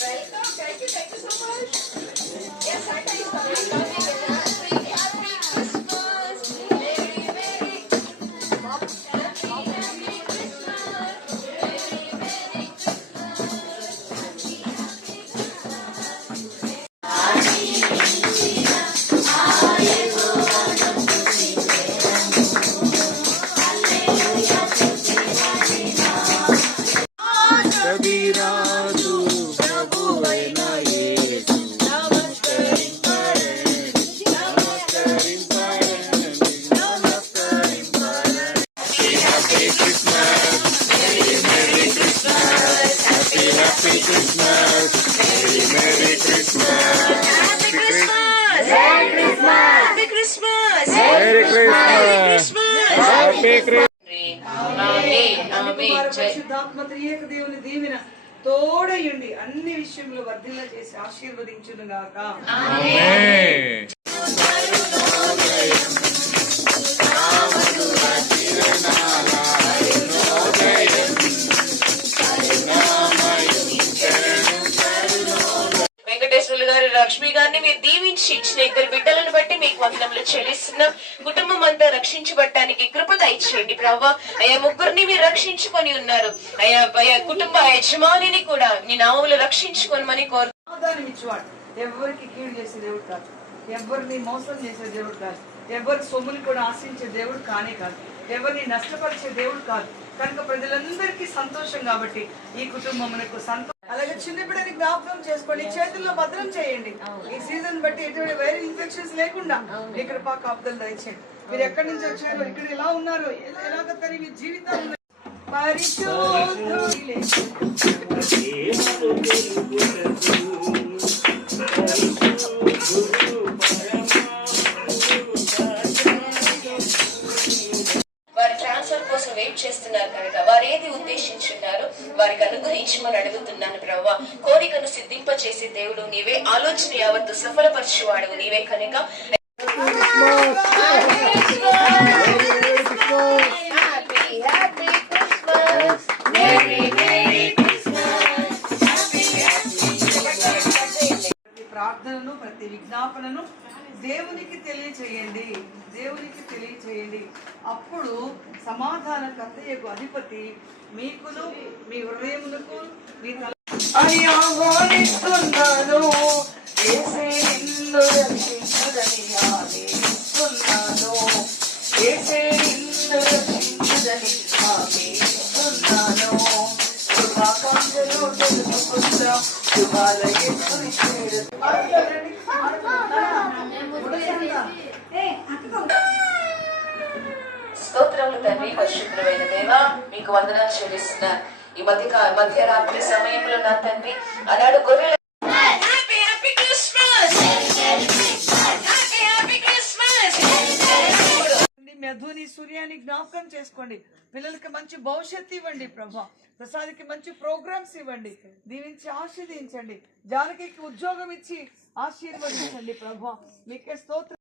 Welcome. Thank you so much. Yes, Santa is coming. Happy Christmas. Merry Christmas. Happy Christmas. Merry కవిరాజు ప్రభువైన యేసు నమస్కరింపరండి happy Christmas merry Christmas happy Christmas merry Christmas happy Christmas merry Christmas happy Christmas పరిశుద్ధాత్మ త్రియేక దేవుని దీవెన తోడయుండి అన్ని విషయంలో వర్ధిల్ల చేసి ఆశీర్వదించును గాక. ఆమేన్. వెంకటేశ్వర్లు గారు లక్ష్మి గారిని మీరు దీవించి ఇచ్చిన ఇద్దరు బిడ్డలను బట్టి మీకు వందనములు చెల్లిస్తున్నాం. కుటుంబం అంతా రక్షించబడటానికి కృప దయచేయండి ప్రభా. అయ్యా ముగ్గురిని మీరు రక్షించుకొని ఉన్నారు. అయ్యా కుటుంబ యజమానిని కూడా నీ నామములు రక్షించుకోనమని కోరు. సమాధానం ఇచ్చేవాడు. ఎవరికి కీడు చేసే దేవుడు కాదు, ఎవరిని మోసం చేసే దేవుడు కాదు, ఎవరి సొమ్ముని కూడా ఆశించే దేవుడు కానే కాదు, ఎవరిని నష్టపరిచే దేవుడు కాదు. కనుక ప్రజలందరికీ సంతోషం కాబట్టి ఈ కుటుంబమునకు సంతోషం. అలాగే చిన్న బిడ్డని జ్ఞాపకం చేసుకోండి, చేతుల్లో భద్రం చేయండి. ఈ సీజన్ బట్టి ఎటువంటి వైరల్ ఇన్ఫెక్షన్స్ లేకుండా ఇక్కడ కాపుదలు దయచేయండి. మీరు ఎక్కడి నుంచి వచ్చారు, ఇక్కడ ఎలా ఉన్నారు, ఎలాగ మీ జీవితాలు వారి ట్రాన్స్ఫర్ కోసం వెయిట్ చేస్తున్నారు కనుక వారు ఏది ఉద్దేశించున్నారు వారికి అనుగ్రహించమని అడుగుతున్నాను ప్రభావ. కోరికను సిద్ధింప చేసే దేవుడు నీవే, ఆలోచన యావత్తు సఫలపరచువాడు నీవే కనుక ప్రార్థనను ప్రతి విజ్ఞాపనను దేవునికి తెలియచేయండి, దేవునికి తెలియచేయండి. అప్పుడు సమాధానకర్తయ్యకు అధిపతి మీకును మీ హృదయములకు మీ ఆహ్వానిస్తున్నాను. యేసే నిన్ను రక్షించుదని ఆదేశిస్తున్నాను. యేసే నిన్ను రక్షించుదని ఆదేశిస్తున్నాను. శుభాకాంక్షలు తెలుపుకుందాం, శుభాలయం స్తోత్రములు తండ్రి. పరిశుద్ధమైన దేవా మీకు వందనాలు చెల్లిస్తున్నా. ఈ మధ్యరాత్రి సమయంలో నా తండ్రి ఆనాడు గొర్రెల మెధుని సూర్యాన్ని జ్ఞాపకం చేసుకోండి. పిల్లలకి మంచి భవిష్యత్తు ఇవ్వండి ప్రభా. ప్రసాద్కి మంచి ప్రోగ్రామ్స్ ఇవ్వండి, దీవించి ఆశీర్వదించండి. జానకి ఉద్యోగం ఇచ్చి ఆశీర్వదించండి ప్రభా. మీకే స్తోత్రం.